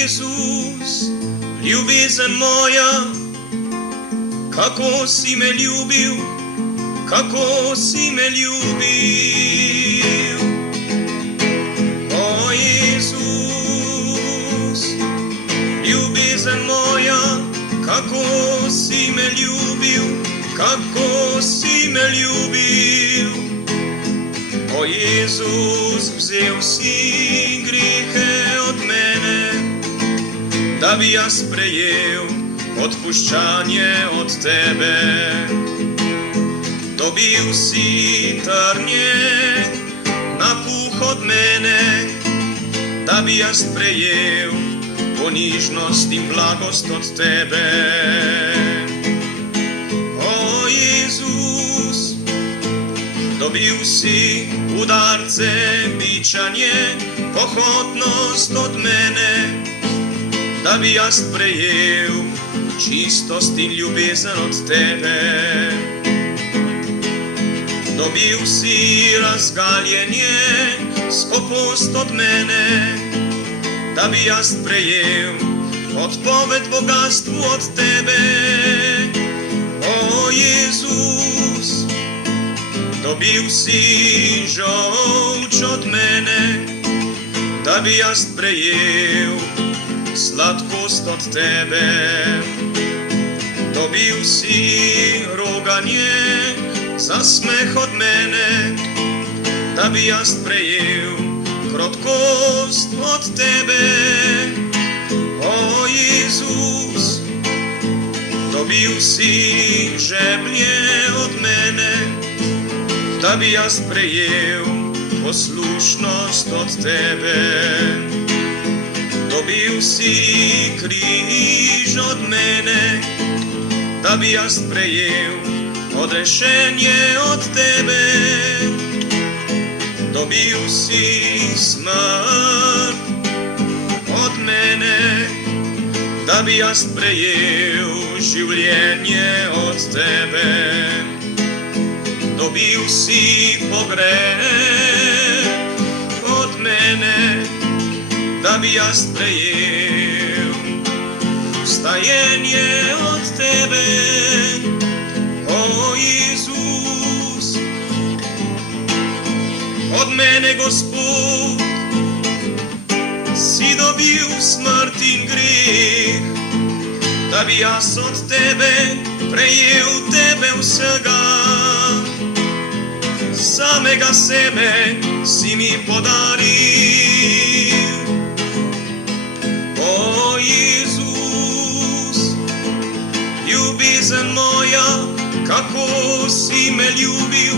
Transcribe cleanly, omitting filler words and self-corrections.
Jezus, ljubezen moja, kako si me ljubil, kako si me ljubil. O Jezus, ljubezen moja, kako si me ljubil, kako si me ljubil. O Jezus, vzel si grehe od mene, da bi jaz prejel odpuščanje od tebe. Dobil si trnje, napuh od mene, da bi jaz prejel ponižnost in blagost od tebe. O Jezus, dobil si udarce, bičanje, pohotnost od mene, da bi jaz prejel čistost in ljubezen od tebe. Dobil si razgaljenje, skopost od mene, da bi jaz prejel odpoved bogastvu od tebe. O Jezus, dobil si žolč od mene, da bi jaz prejel sladkost od tebe. Dobil si roganje, za smeh od mene, da bi jaz prejel krotkost od tebe. O Jezus, dobil si žeblje od mene, da bi jaz prejel poslušnost od tebe. Dobil si križ od mene, da bi jaz prejel odrešenje od tebe. Dobil si smrt od mene, da bi jaz prejel življenje od tebe. Dobil si pogreb od mene, da bi jaz prejel vstajenje od tebe. O Jezus, od mene, Gospod, si dobil smrt in greh, da bi jaz od tebe prejel tebe vsega. Samega sebe si mi podaril. O Jezus, ljubezen moja, kako si me ljubil,